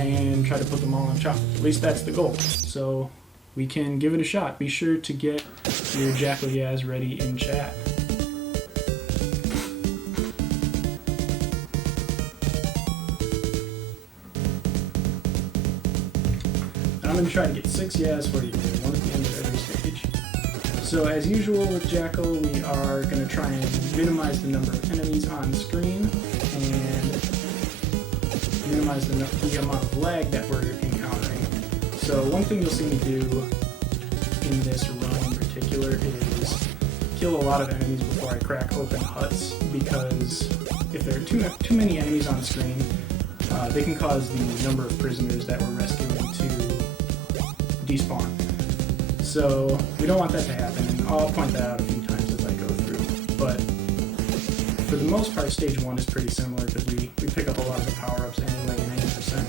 and try to put them all on chop. At least that's the goal. So we can give it a shot. Be sure to get your Jackal Yaz ready in chat. I'm going to try to get 6 Yaz for you, one at the end of every stage. So as usual with Jackal, we are going to try and minimize the number of enemies on screen and minimize the amount of lag that we're encountering. So one thing you'll see me do in this run in particular is kill a lot of enemies before I crack open huts, because if there are too many enemies on screen, they can cause the number of prisoners that we're rescuing to despawn. So we don't want that to happen, and I'll point that out a few times as I go through. But for the most part, stage 1 is pretty similar because we pick up a lot of the power-ups anyway, 90%.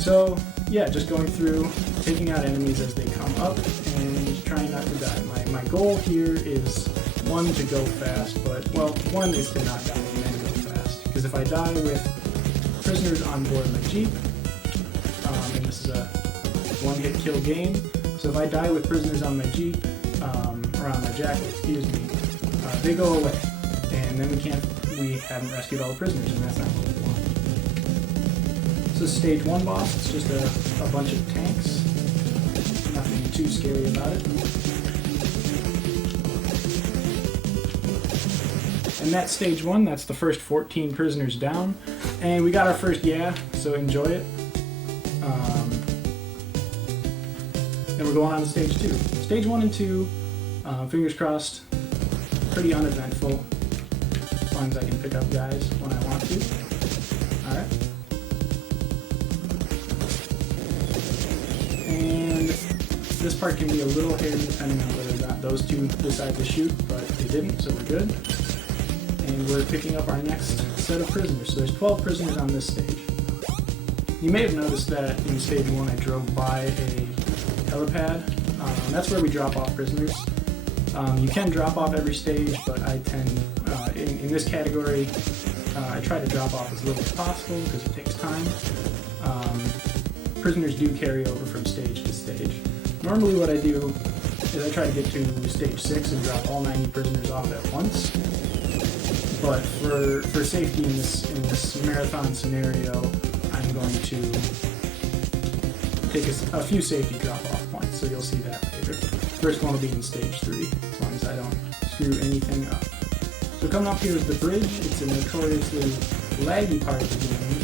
So yeah, just going through, taking out enemies as they come up, and just trying not to die. My goal here is, 1, to go fast, but, well, 1 is to not die and then go fast. Because if I die with prisoners on board my Jeep, and this is a one-hit kill game, so if I die with prisoners on my Jeep, or on my Jackal, excuse me, they go away, and then we haven't rescued all the prisoners, and that's not what we want. So stage 1 boss, it's just a bunch of tanks, nothing too scary about it. And that's stage 1, that's the first 14 prisoners down, and we got our first yeah, so enjoy it. Then we're going on to stage 2. Stage 1 and 2, fingers crossed, pretty uneventful, as long as I can pick up guys when I want to. Alright. And this part can be a little hairy depending on whether or not those two decide to shoot, but they didn't, so we're good. And we're picking up our next set of prisoners. So there's 12 prisoners on this stage. You may have noticed that in stage 1 I drove by a helipad. That's where we drop off prisoners. You can drop off every stage, but I tend, in this category, I try to drop off as little as possible because it takes time. Prisoners do carry over from stage to stage. Normally what I do is I try to get to stage 6 and drop all 90 prisoners off at once. But for safety in this marathon scenario, I'm going to take a few safety drop-off points, so you'll see that later. First one will be in stage 3, as long as I don't screw anything up. So coming up here is the bridge. It's a notoriously laggy part of the game,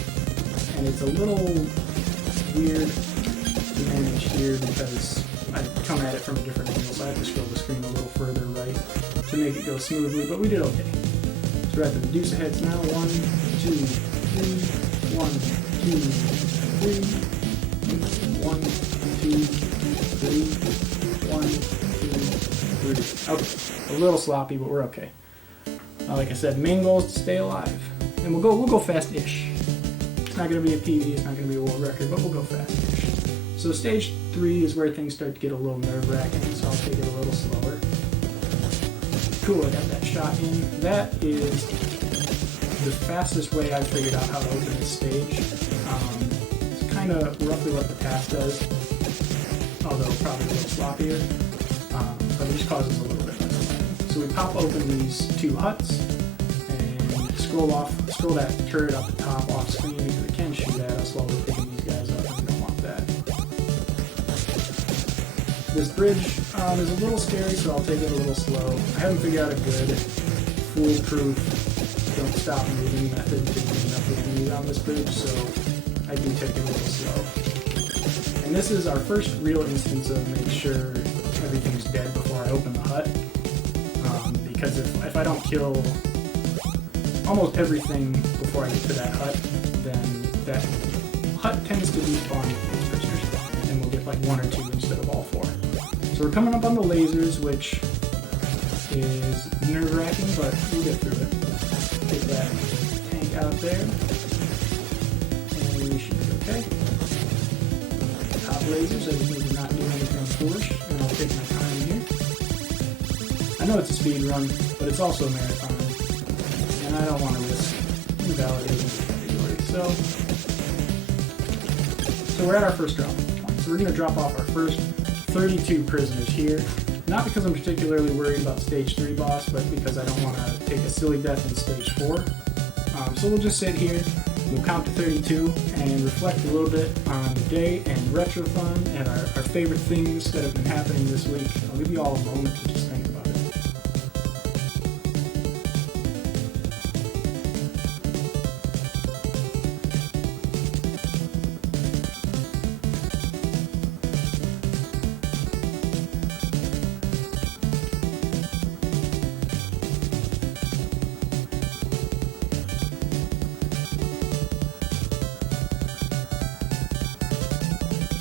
and it's a little weird to manage here because I come at it from a different angle, so I have to scroll the screen a little further right to make it go smoothly, but we did okay. So we're at the Medusa heads now. 1, 2, 3, 1, 2, 3. 1, 2, 3, 1, 2, 3. Okay, a little sloppy, but we're okay. Like I said, main goal is to stay alive, and we'll go fast-ish. It's not going to be a PB, it's not going to be a world record, but we'll go fast-ish. So stage 3 is where things start to get a little nerve-wracking, so I'll take it a little slower. Cool, I got that shot in. That is the fastest way I've figured out how to open this stage. Kind of roughly what the task does, although probably a little sloppier, but it just causes a little bit less lag. So we pop open these 2 huts and scroll that turret up the top off screen because it can shoot at us while we're picking these guys up, and we don't want that. This bridge is a little scary, so I'll take it a little slow. I haven't figured out a good, foolproof, don't stop moving method to clean up the enemies on this bridge, so I do take it a little slow. And this is our first real instance of make sure everything's dead before I open the hut. Because if I don't kill almost everything before I get to that hut, then that hut tends to despawn its prisoners, and we'll get like 1 or 2 instead of all 4. So we're coming up on the lasers, which is nerve-wracking, but we'll get through it. Take that tank out there. We should be okay. Top lasers, I just need to not do anything foolish, and I'll take my time here. I know it's a speed run, but it's also a marathon, and I don't want to risk invalidating the category, so So we're at our first drop point. So we're going to drop off our first 32 prisoners here. Not because I'm particularly worried about stage 3 boss, but because I don't want to take a silly death in stage 4. So we'll just sit here, we'll count to 32, and reflect a little bit on the day and Retrothon and our favorite things that have been happening this week. I'll give you all a moment to just think about it.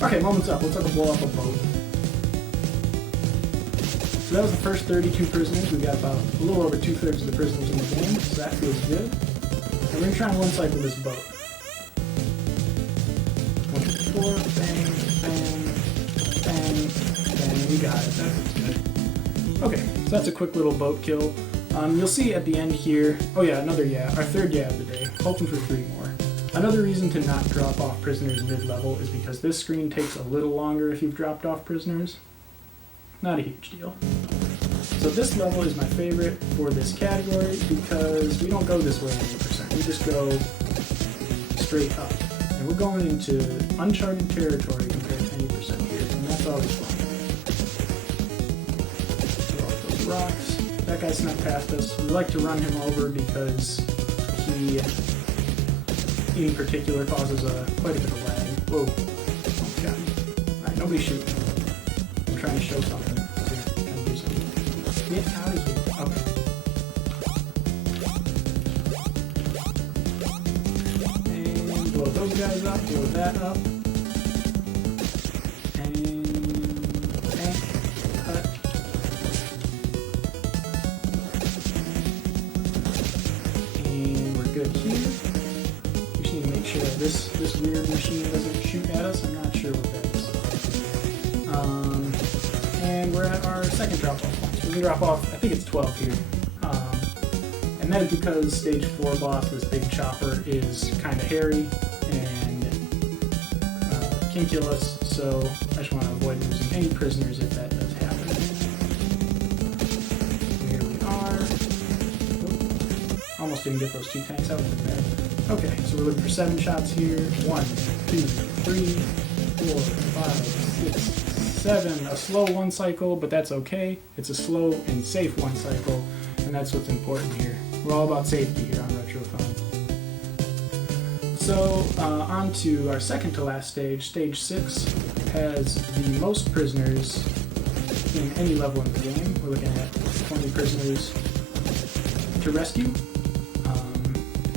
Okay, moment's up. Let's blow up a boat. So that was the first 32 prisoners. We got about a little over 2/3 of the prisoners in the game, so that feels good. And we're going to try and one-cycle this boat. 1, 2, 4, bang, bang, bang, bang. We got it. That's good. Okay, so that's a quick little boat kill. You'll see at the end here, oh yeah, our third of the day, hoping for 3 more. Another reason to not drop off prisoners mid-level is because this screen takes a little longer if you've dropped off prisoners. Not a huge deal. So this level is my favorite for this category because we don't go this way 80%. We just go straight up. And we're going into uncharted territory compared to 80% here, and that's always fun. Throw off those rocks. That guy snuck past us. We like to run him over because he in particular causes quite a bit of lag. Whoa. Oh god. Alright, nobody shoot. I'm trying to show something. I'm trying to do something. Get out of here. Okay. And blow those guys up, blow that up. And bang. Cut. And we're good here. Make sure that this weird machine doesn't shoot at us. I'm not sure what that is. And we're at our second drop-off point. So we can drop off, I think it's 12 here. And that is because stage 4 boss, this big chopper, is kind of hairy and can kill us. So I just want to avoid losing any prisoners if that does happen. Here we are. Almost didn't get those 2 tanks out of the bed. Okay, so we're looking for 7 shots here. 1, 2, 3, 4, 5, 6, 7. A slow 1 cycle, but that's okay. It's a slow and safe 1 cycle, and that's what's important here. We're all about safety here on Retrothon. So, on to our second to last stage. Stage 6 has the most prisoners in any level in the game. We're looking at 20 prisoners to rescue.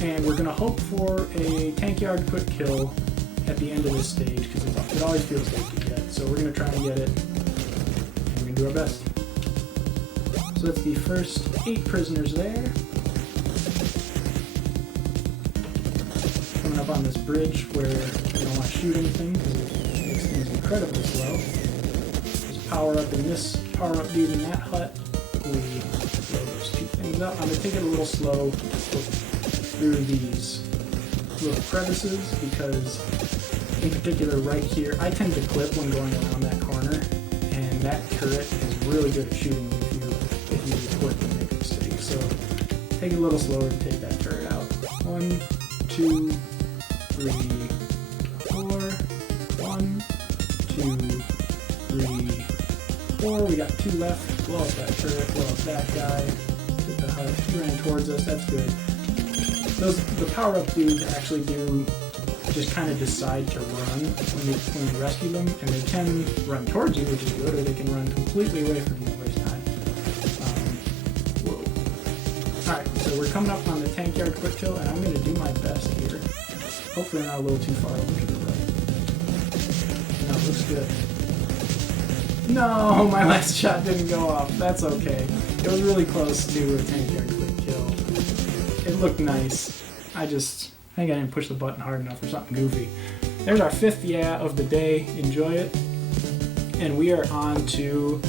And we're going to hope for a tank yard quick kill at the end of this stage, because it always feels good to get. So we're going to try and get it, and we're going to do our best. So that's the first 8 prisoners there. Coming up on this bridge where we don't want to shoot anything, because it makes things incredibly slow. Just power up in this, power up dude in that hut. We throw those 2 things up. I'm going to take it a little slow through these little crevices because in particular right here I tend to clip when going around that corner, and that turret is really good at shooting if you clip and make a mistake. So take it a little slower to take that turret out. 1, 2, 3, 4. 1, 2, 3, 4. We got 2 left. Blow up that turret, blow up that guy. Get the hut. He ran towards us, that's good. The power-up dudes actually do just kind of decide to run when you rescue them, and they can run towards you, which is good, or they can run completely away from you and waste time. Whoa. Alright, so we're coming up on the tank yard quick kill, and I'm going to do my best here. Hopefully not a little too far over to the right. No, it looks good. No, my last shot didn't go off. That's okay. It was really close to a tank yard quick kill. It looked nice. I think I didn't push the button hard enough or something goofy. There's our 5th yeah of the day. Enjoy it. And we are on to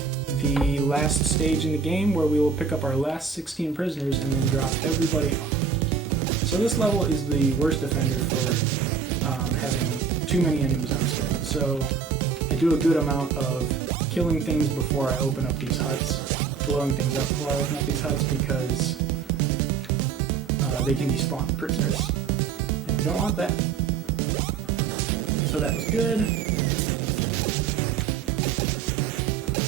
the last stage in the game where we will pick up our last 16 prisoners and then drop everybody off. So this level is the worst offender for having too many enemies on screen. So I do a good amount of killing things before I open up these huts, blowing things up before I open up these huts, because they can be spawned prisoners. And we don't want that. So that was good.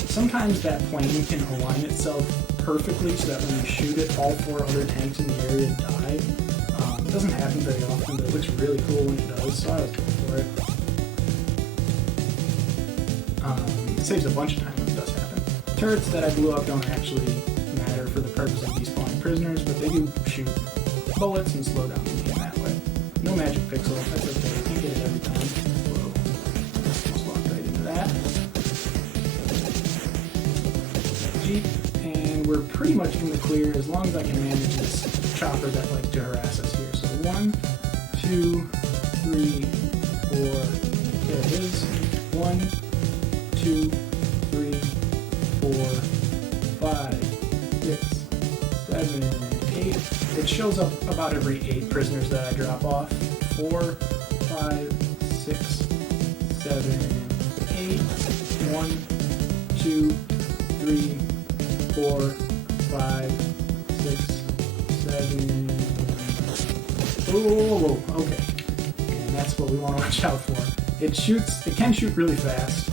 Sometimes that plane can align itself perfectly so that when you shoot it, all 4 other tanks in the area die. It doesn't happen very often, but it looks really cool when it does, so I was going for it. It saves a bunch of time when it does happen. Turrets that I blew up don't actually matter for the purpose of despawning prisoners, but they do shoot bullets and slow down the game that way. No magic pixel, that's okay, you can't get it every time. Whoa, almost walked right into that. Jeep, and we're pretty much in the clear as long as I can manage this chopper that likes to harass us here. So 1, 2, 3, 4, there it is. 1, 2, 3, 4, 5, 6, 7, 8. It shows up about every 8 prisoners that I drop off. 4, 5, 6, 7, 8. 1, 2, 3, 4, 5, 6, 7. Oh, okay. And that's what we want to watch out for. It can shoot really fast.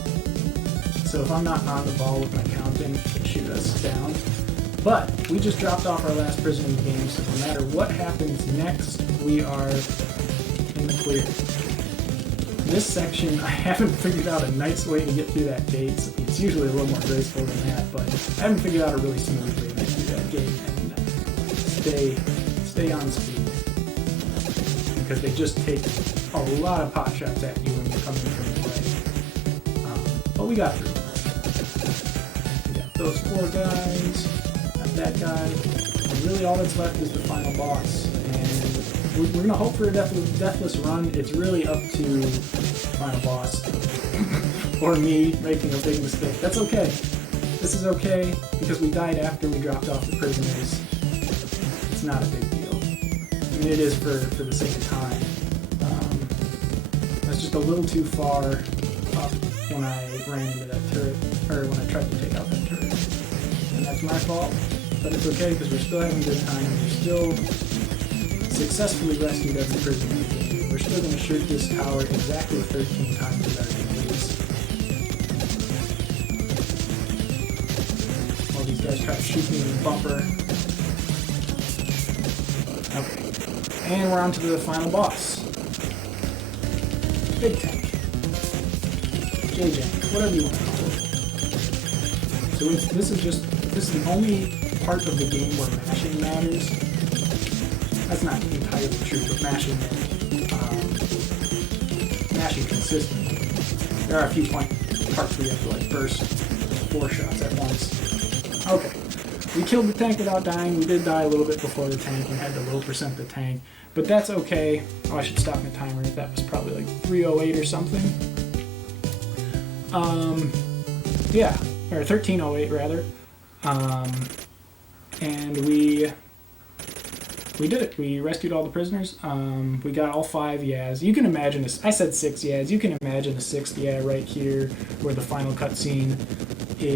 So if I'm not on the ball with my counting, it can shoot us down. But we just dropped off our last prisoner in the game, so no matter what happens next, we are in the clear. This section, I haven't figured out a nice way to get through that gate. It's usually a little more graceful than that, but I haven't figured out a really smooth way to get through that gate and stay on speed. Because they just take a lot of pot shots at you when you're coming from the right. But we got through. We got those 4 guys, got that guy, and really all that's left is the final boss. And we're going to hope for a deathless run. It's really up to final boss or me making a big mistake. That's okay. This is okay because we died after we dropped off the prisoners. It's not a big deal. I mean, it is for the sake of time. That's just a little too far up when I ran into that turret, or when I tried to take out that turret. And that's my fault, but it's okay because we're still having a good time. We're still successfully rescued every prisoner in the game. We're still going to shoot this tower exactly 13 times with our grenades. All these guys try to shoot me in the bumper. Okay. And we're on to the final boss. Big tank. JJ, whatever you want to call it. So this is the only part of the game where mashing matters. That's not entirely true, but mashing consistently. There are a few parts where you have to like burst 4 shots at once. Okay. We killed the tank without dying. We did die a little bit before the tank and had to low percent the tank, but that's okay. Oh, I should stop my timer. That was probably like 3:08 or something. Yeah, or 13:08 rather. And we did it. We rescued all the prisoners. We got all 5 Yaz. You can imagine this. I said 6 Yaz. You can imagine the 6th Yeah right here, where the final cutscene.